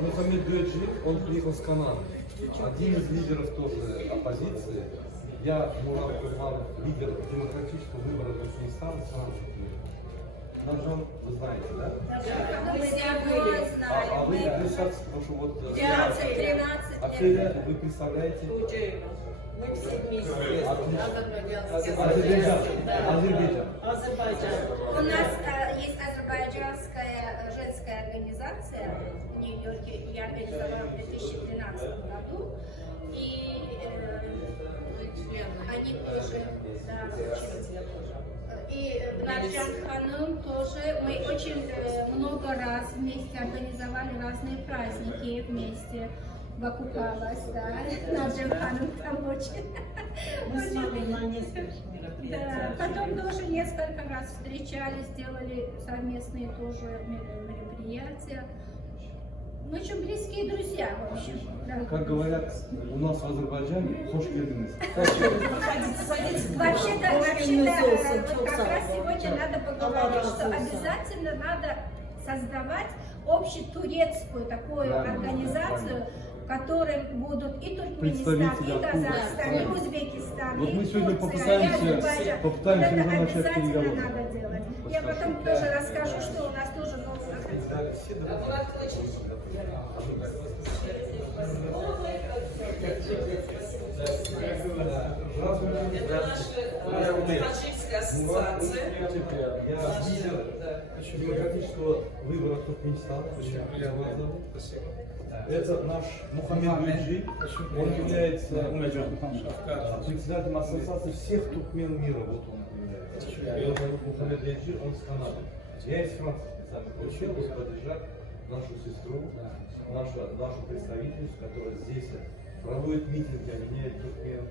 Мухаммед Дуэджи, он приехал с Канады. Один из лидеров тоже оппозиции. Я Мурат Курманов, лидер демократического выбора Туркменистана, с Франции. Нажан, вы знаете, да? Мы с ним знаем. А вы представьте, потому что вот... 13 лет. Апреля вы представляете... Мы все вместе. Азербайджан. У нас есть азербайджанская женская организация в Нью-Йорке. Я организовала в 2013 году. И они тоже, и Нарджан Ханум тоже. Мы очень много раз вместе организовали разные праздники вместе. Бакукалась, да. Нарджан Ханум там очень. Мы с вами на нескольких мероприятиях. Да, потом тоже несколько раз встречались, делали совместные тоже мероприятия. Мы очень близкие друзья, в общем. Да. Как говорят у нас в Азербайджане, хош келдиңиз. Вообще-то, вот как раз сегодня надо поговорить, что обязательно надо создавать общетурецкую такую организацию, в которой будут и Туркменистан, и Казахстан, и Узбекистан, Вот и мы сегодня Турция, и Азербайджан. попытаемся Это уже начать обязательно переговоры. надо делать. Я потом тоже расскажу, что у нас тоже новый Таджикская ассоциация. Я лидер демократического выбора Туркменистана. Это наш Мухаммед Дуэджи. Он является председателем ассоциации всех туркмен мира. Вот он является. Его зовут Мухаммед Дуэджи, он с Канады. Я из Франции специально приехал поддержать нашу сестру, нашу представительницу, которая здесь проводит митинги, объединяет туркмен.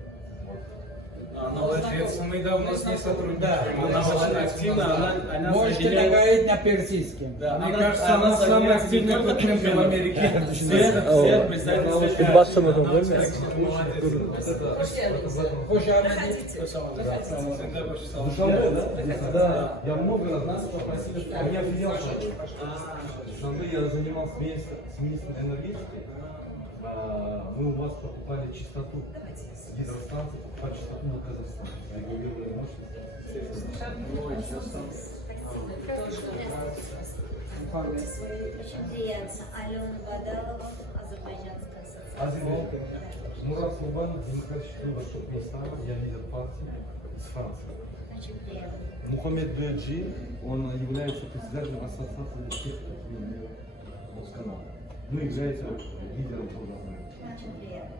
Молодец, мы давно с ней сотрудничаем. Она очень активна, она Можете говорить на персидском. Да, Мне кажется, она самая активная туркменка в Америке. Все представители. Başlamadan Хош Душанбе, да? Да. Я много раз нас попросили, что меня филиал в Душанбе я занимался с министром энергетики. Мы у вас покупали чистоту гидростанции, покупали чистоту на Казахстан. Я говорю, Очень приятно. Алена Бадалова, Азербайджанская ассоциация. Азербайджан. Мурат Слубанов, демократический выбор Туркменистана, я лидер партии из Франции. Очень приятно. Мухаммед Дуэджи, он является председателем ассоциации всех туркмен с Канады. Ну, является лидером программы. Очень приятно.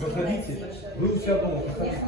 Проходите. Вы у себя дома, проходите.